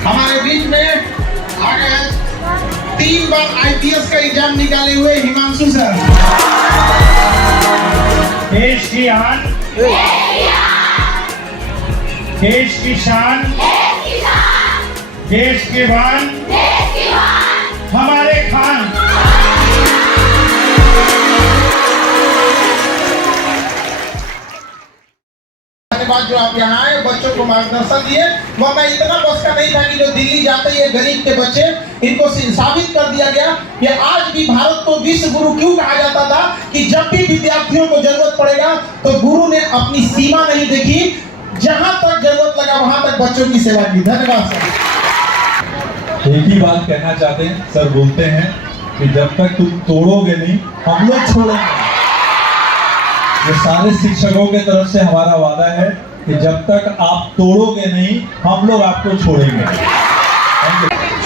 हमारे बीच में आ गए 3 बार आईपीएस का एग्जाम निकाले हुए हिमांशु सर। देश की आन, देश की शान, देश के बान, हमारे खान। धन्यवाद जो आप यहाँ आए, बच्चों को मार्गदर्शन दिए। वह मैं इतना बस का नहीं था कि जो दिल्ली जाते ये गरीब के बच्चे, इनको साबित कर दिया गया कि आज भी भारत को विश्व गुरु क्यों कहा जाता था कि जब भी विद्यार्थियों को जरूरत पड़ेगा तो गुरु ने अपनी सीमा नहीं देखी, जहां तक जरूरत लगा वहां तक बच्चों की सेवा की। धन्यवाद सर। एक ही बात कहना चाहते हैं सर, बोलते हैं कि जब तक तुम तोड़ोगे नहीं हम लोग छोड़ेंगे। ये सारे शिक्षकों के तरफ से हमारा वादा है कि जब तक आप तोड़ोगे नहीं हम लोग आपको छोड़ेंगे।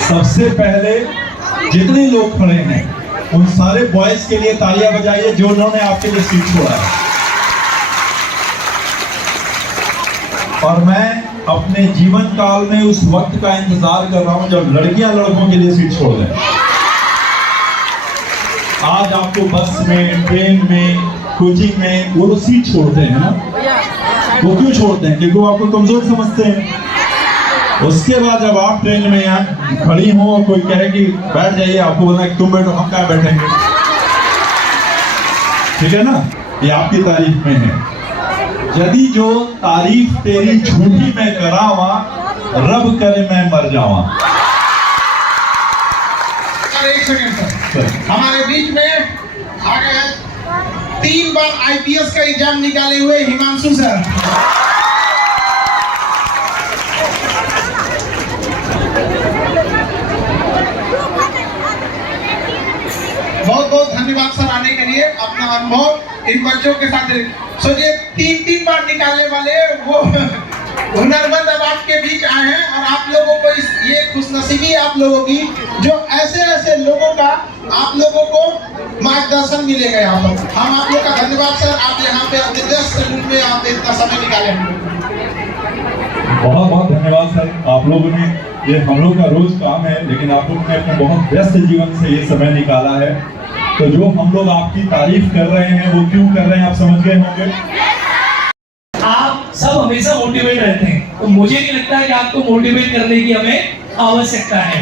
सबसे पहले जितने लोग खड़े हैं उन सारे बॉयज के लिए तालियां बजाइए जो उन्होंने आपके लिए सीट छोड़ा है। और मैं अपने जीवन काल में उस वक्त का इंतजार कर रहा हूं जब लड़कियां लड़कों के लिए सीट छोड़ दें। आज आपको बस में, ट्रेन में, कोचिंग में वो लोग सीट छोड़ते हैं ना। वो क्यों छोड़ते हैं? क्योंकि वो आपको कमजोर समझते हैं। उसके बाद जब आप ट्रेन में यहाँ खड़ी हो और कोई कहे कि बैठ जाइए, आपको बोलना कि तुम बैठो, हम क्या बैठेंगे? ठीक है ना? ये आपकी तारीफ में है। यदि जो तारीफ तेरी झूठी मैं करावा, रब करे मैं मर जावा। एक सेकंड सर, हमारे बीच में आ गए 3 बार आईपीएस का एग्जाम निकाले हुए हिमांशु सर। बहुत बहुत धन्यवाद सर आने के लिए, अपना अनुभव इन बच्चों के साथ। सोचिए 3 बार निकालने वाले वो हुनरमंद अब आपके बीच आए हैं और आप लोगों को ये खुशनसीबी आप लोगों की जो ऐसे लोगों का आप लोगों को मार्गदर्शन मिलेगा यहाँ पर। हम आप लोग का धन्यवाद सर, आप यहाँ पे अपने व्यस्त रूप में आप इतना समय निकाले। बहुत बहुत धन्यवाद सर। आप लोगों ने, ये हम लोग का रोज काम है, लेकिन आप लोगों ने अपने बहुत व्यस्त जीवन से ये समय निकाला है। तो जो हम लोग आपकी तारीफ कर रहे हैं वो क्यों कर रहे हैं आप समझ गए होंगे। आप सब हमेशा मोटिवेट रहते हैं, तो मुझे नहीं लगता है कि आपको मोटिवेट करने की हमें आवश्यकता है।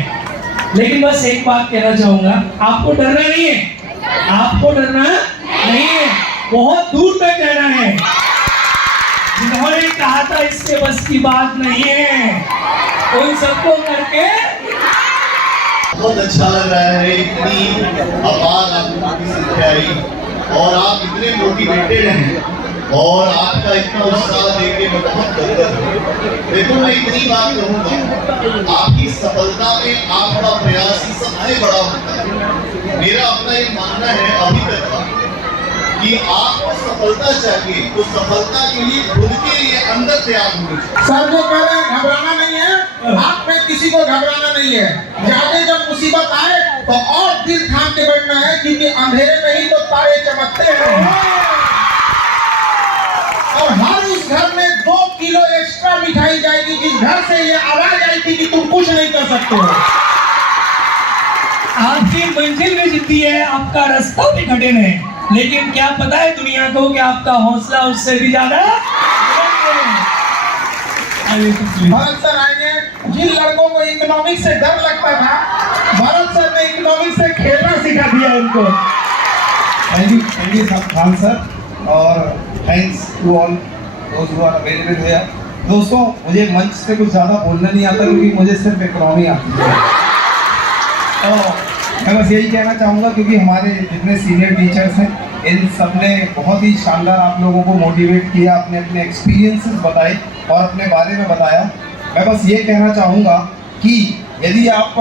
लेकिन बस एक बात कहना चाहूंगा, आपको डरना नहीं है, आपको डरना नहीं है, बहुत दूर तक जाना है। जिन्होंने कहा था इसके बस की बात नहीं है, उन सबको करके बहुत अच्छा लग रहा है। इतनी अपार आपकी संख्या और आप इतने मोटिवेटेड हैं और आपका इतना उत्साह देख के मैं बहुत गर्व। देखो मैं इतनी बात कहूँगा, आपकी सफलता में आपका प्रयास ही सबसे बड़ा होता है। मेरा अपना ये मानना है अभी तक का कि आपको सफलता चाहिए तो सफलता के लिए खुद के लिए अंदर तैयार होना चाहिए। सर जो कह रहे हैं घबराना नहीं है, आप में किसी को घबराना नहीं है। ज्यादा जब मुसीबत आए तो और दिल थाम के बैठना है, क्योंकि अंधेरे में ही तो तारे चमकते हैं। और हर उस घर में 2 किलो एक्स्ट्रा मिठाई जाएगी जिस घर से ये आवाज आई थी कि तुम कुछ नहीं कर सकते हो। आपकी मंजिल भी जीती है, आपका रास्ता भी कठिन है, लेकिन क्या पता है दुनिया को कि आपका हौसला उससे भी ज्यादा। भरत सर आएंगे। जिन लड़कों को इकोनॉमिक्स से डर लगता था, भरत सर ने इकोनॉमिक्स से खेलना सिखा दिया उनको। थैंक यू खान सर, और थैंक्स टू ऑल दोस्त हु आर अवेलेबल हियर। दोस्तों, मुझे मंच से कुछ ज़्यादा बोलना नहीं आता क्योंकि मुझे सिर्फ इकोनॉमी आती है। तो मैं बस यही कहना चाहूँगा, क्योंकि हमारे जितने सीनियर टीचर्स हैं इन सब ने बहुत ही शानदार आप लोगों को मोटिवेट किया, अपने अपने एक्सपीरियंसेस बताए और अपने बारे में बताया। मैं बस ये कहना चाहूँगा कि यदि आप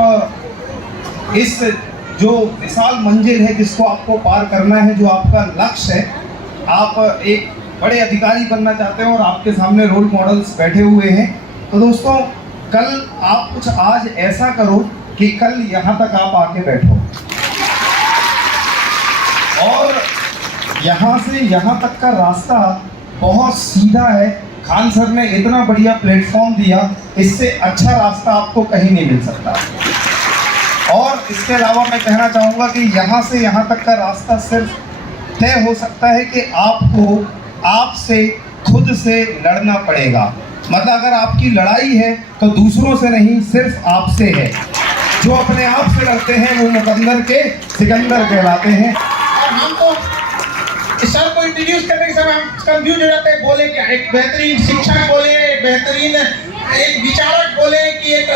इस जो विशाल मंजिल है जिसको आपको पार करना है, जो आपका लक्ष्य है, आप एक बड़े अधिकारी बनना चाहते हैं और आपके सामने रोल मॉडल्स बैठे हुए हैं, तो दोस्तों कल आप कुछ आज ऐसा करो कि कल यहाँ तक आप आके बैठो और यहाँ से यहाँ तक का रास्ता बहुत सीधा है। खान सर ने इतना बढ़िया प्लेटफॉर्म दिया, इससे अच्छा रास्ता आपको कहीं नहीं मिल सकता। और इसके अलावा मैं कहना चाहूँगा कि यहाँ से यहाँ तक का रास्ता सिर्फ तय हो सकता है कि आपको आपसे खुद से लड़ना पड़ेगा। मतलब अगर आपकी लड़ाई है तो दूसरों से नहीं, सिर्फ आपसे है। जो अपने आप से लड़ते हैं वो मुकद्दर के सिकंदर कहलाते हैं। और हम तो सर को इंट्रोड्यूस करने के समय हम कंफ्यूज हो जाते हैं, बोले क्या, एक बेहतरीन शिक्षक बोले, एक बेहतरीन एक विचारक बोले कि एक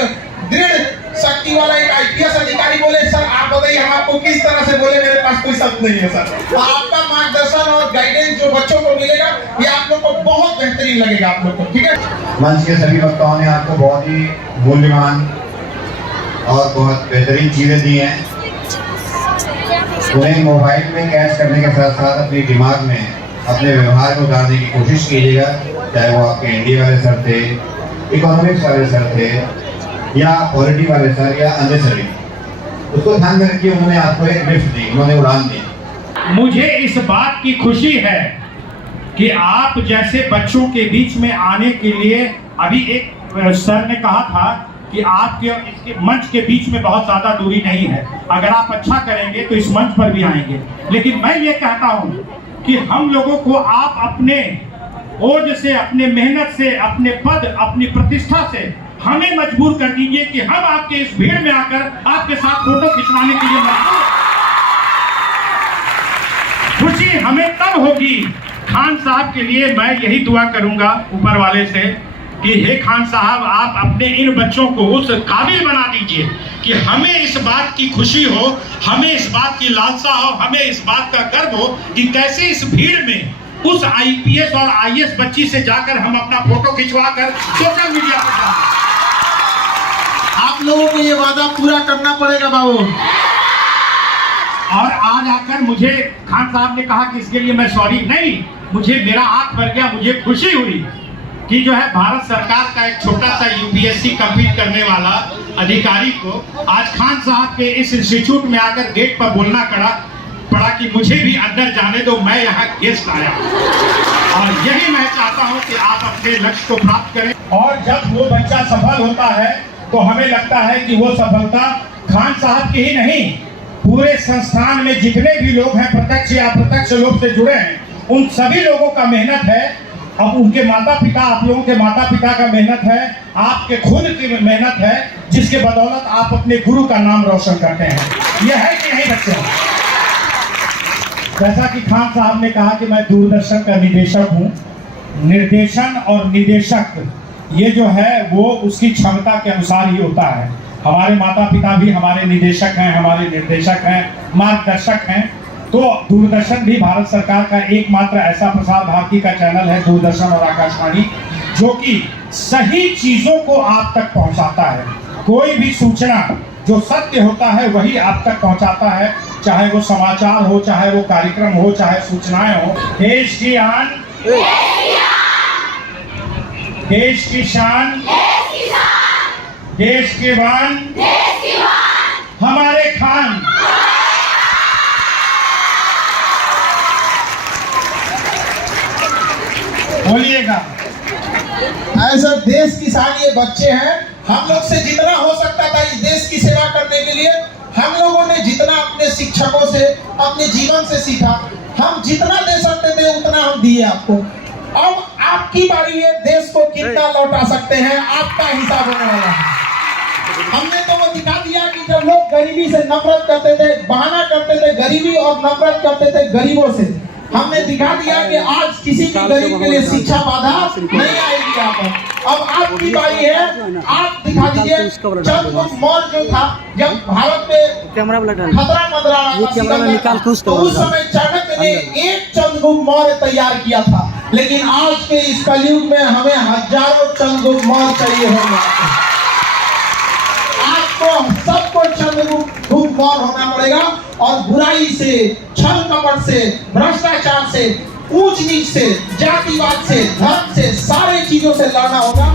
दृढ़ शक्ति वाला एक IPS अधिकारी बोले। सर आप बताइए हम आपको किस तरह से बोले, मेरे पास कोई शब्द नहीं है सर। आपका मार्गदर्शन और गाइडेंस जो बच्चों को मिलेगा ये आप लोग को बहुत बेहतरीन लगेगा आप लोग को, ठीक है। मंच के सभी वक्ताओं ने आपको बहुत ही मूल्यवान और बहुत बेहतरीन चीज़ें दी हैं। उन्हें मोबाइल में कैच करने के साथ साथ अपने दिमाग में अपने व्यवहार को उतारने की कोशिश कीजिएगा, चाहे वो आपके एनडी वाले सर थे, इकोनॉमिक्स वाले सर थे या पॉलिटी वाले सर या अन्य सभी, उसको ध्यान में रखिए। उन्होंने आपको एक लिफ्ट दी, उन्होंने उड़ान दी। मुझे इस बात की खुशी है कि आप जैसे बच्चों के बीच में आने के लिए, अभी एक सर ने कहा था कि आपके इसके मंच के बीच में बहुत ज्यादा दूरी नहीं है, अगर आप अच्छा करेंगे तो इस मंच पर भी आएंगे। लेकिन मैं ये कहता हूं कि हम लोगों को आप अपने ओज से, अपने मेहनत से, अपने पद, अपनी प्रतिष्ठा से हमें मजबूर कर दीजिए कि हम आपके इस भीड़ में आकर आपके साथ फोटो खिंचवाने के लिए मजबूर। खुशी हमें तब होगी। खान साहब के लिए मैं यही दुआ करूंगा ऊपर वाले से कि हे खान साहब, आप अपने इन बच्चों को उस काबिल बना दीजिए कि हमें इस बात की खुशी हो, हमें इस बात की लालसा हो, हमें इस बात का गर्व हो कि कैसे इस भीड़ में उस IPS और IAS बच्ची से जाकर हम अपना फोटो खिंचवा कर सोशल मीडिया पर डालें। आप लोगों को ये वादा पूरा करना पड़ेगा बाबू। और आज आकर मुझे खान साहब ने कहा कि इसके लिए मैं सॉरी नहीं, मुझे मेरा आंख भर गया, मुझे खुशी हुई कि जो है भारत सरकार का एक छोटा सा UPSC कंप्लीट करने वाला अधिकारी को आज खान साहब के इस इंस्टीट्यूट में आकर गेट पर बोलना पड़ा कि मुझे भी अंदर जाने दो, मैं यहाँ गेस्ट आया। और यही मैं चाहता हूँ कि आप अपने लक्ष्य को प्राप्त करें। और जब वो बच्चा सफल होता है तो हमें लगता है कि वो सफलता खान साहब की ही नहीं, पूरे संस्थान में जितने भी लोग हैं, प्रत्यक्ष या अप्रत्यक्ष लोग से जुड़े हैं, उन सभी लोगों का मेहनत है। अब उनके माता पिता, आप लोगों के माता पिता का मेहनत है, आपके खुद की मेहनत है, जिसके बदौलत आप अपने गुरु का नाम रोशन करते हैं। यह है कि नहीं बच्चों? जैसा कि खान साहब ने कहा कि मैं दूरदर्शन का निदेशक हूँ। निर्देशन और निदेशक ये जो है वो उसकी क्षमता के अनुसार ही होता है। हमारे माता पिता भी हमारे निदेशक हैं, हमारे निर्देशक हैं, मार्गदर्शक हैं। तो दूरदर्शन भी भारत सरकार का एकमात्र ऐसा प्रसार भारती का चैनल है, दूरदर्शन और आकाशवाणी, जो कि सही चीजों को आप तक पहुंचाता है। कोई भी सूचना जो सत्य होता है वही आप तक पहुंचाता है, चाहे वो समाचार हो, चाहे वो कार्यक्रम हो, चाहे सूचनाएं हो। देश की आन, देश की शान, देश की बान, हमारे खान। बोलिएगा। ऐसा देश की शान ये बच्चे हैं। हम लोग से जितना हो सकता था इस देश की सेवा करने के लिए, हम लोगों ने जितना अपने शिक्षकों से, अपने जीवन से सीखा, हम जितना दे सकते थे उतना हम दिए आपको। अब आपकी बारी है, देश को कितना लौटा सकते हैं, आपका हिसाब होने वाला है। हमने तो वो दिखा दिया कि जब लोग गरीबी से नफरत करते थे, बहाना करते थे गरीबी और नफरत करते थे गरीबों से, हमने दिखा दिया कि आज किसी भी गरीब के लिए शिक्षा बाधा नहीं आएगी यहाँ पर। अब आपकी बारी है, आप दिखा दीजिए। चंद्रगुप्त मौर्य जो था, जब भारत में खतरा मंडरा रहा था तो उस समय चाणक्य ने एक चंद्रगुप्त मौर्य तैयार किया था, लेकिन आज के इस कलयुग में हमें हजारों चंद्रगुप्त मौर्य चाहिए होंगे। आपको सबको चंद्रगुप्त मौर्य होना पड़ेगा और बुराई से, छल कपट से, भ्रष्टाचार से, ऊंच नीच से, जातिवाद से, धर्म से, सारे चीजों से लड़ना होगा।